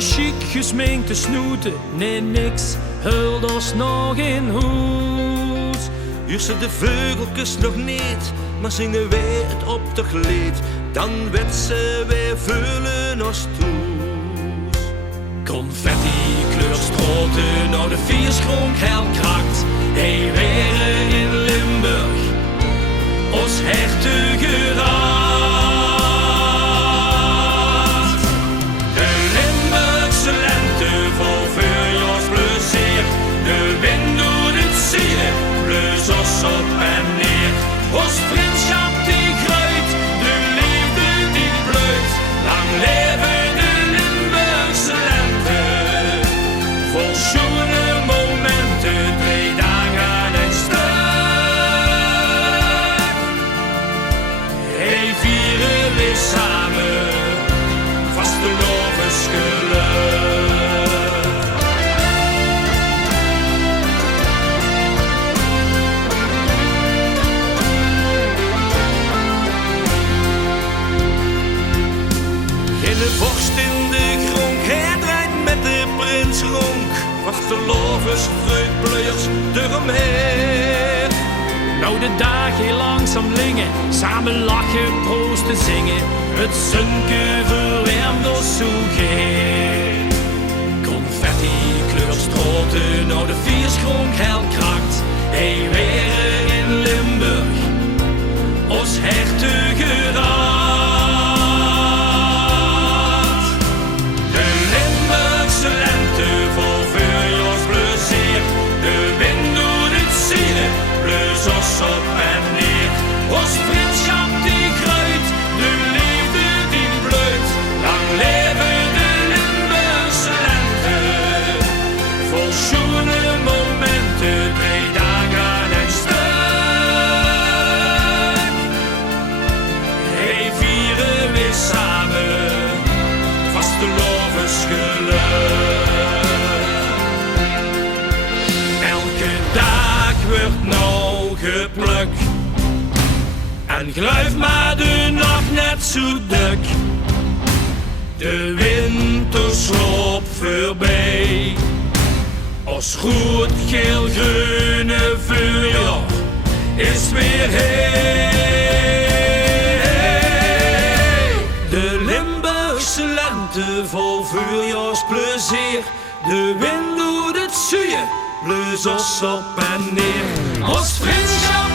chic gesminkte snoeten, nee niks, hult ons nog in huis. Jussen de veugeltjes nog niet, maar zingen wij het op de gleed, dan wetsen wij vullen ons toes. Confetti kleurstroten, nou de vierschronk heel krakt. Hij waren in Limburg, ons hertogeraad. De Limburgse lente vol voorjaarsplezier. De wind doet het zien, bleus ons op en neer. Ons vriendschap die groeit, de liefde die bloeit. Lang leven de Limburgse lente, vol schone momenten, 2 dagen en stuk. Hey, vieren we samen, vastelovensgeluk. De vorst in de gronk, hij draait met de prins ronk. Vastelovens, vreugdpleurs, eromheen. Nou de dagen langzaam lingen, samen lachen, proosten, zingen. Het zunke verwarmt ons zo geheel. Confetti kleurstroten, nou de vierschronk heel krakt. Hij weer in Limburg, ons hertogeraad. Ons op en neer, ons vriendschap die groeit, de liefde die bloeit. Lang leven de Limburgse lente, vol schone momenten, 2 dagen en stuk. Hey, vieren we samen, vastelovensgeluk. Elke dag wordt nou gepluk en gluif maar de nacht net zo dik. De winter sloop voorbij, ons goed geel-groene vuurjaar is weer hey. De Limburgse lente vol vuurjaarsplezier, de wind doet het zuien, bleus ons op en neer. Ons vriendschap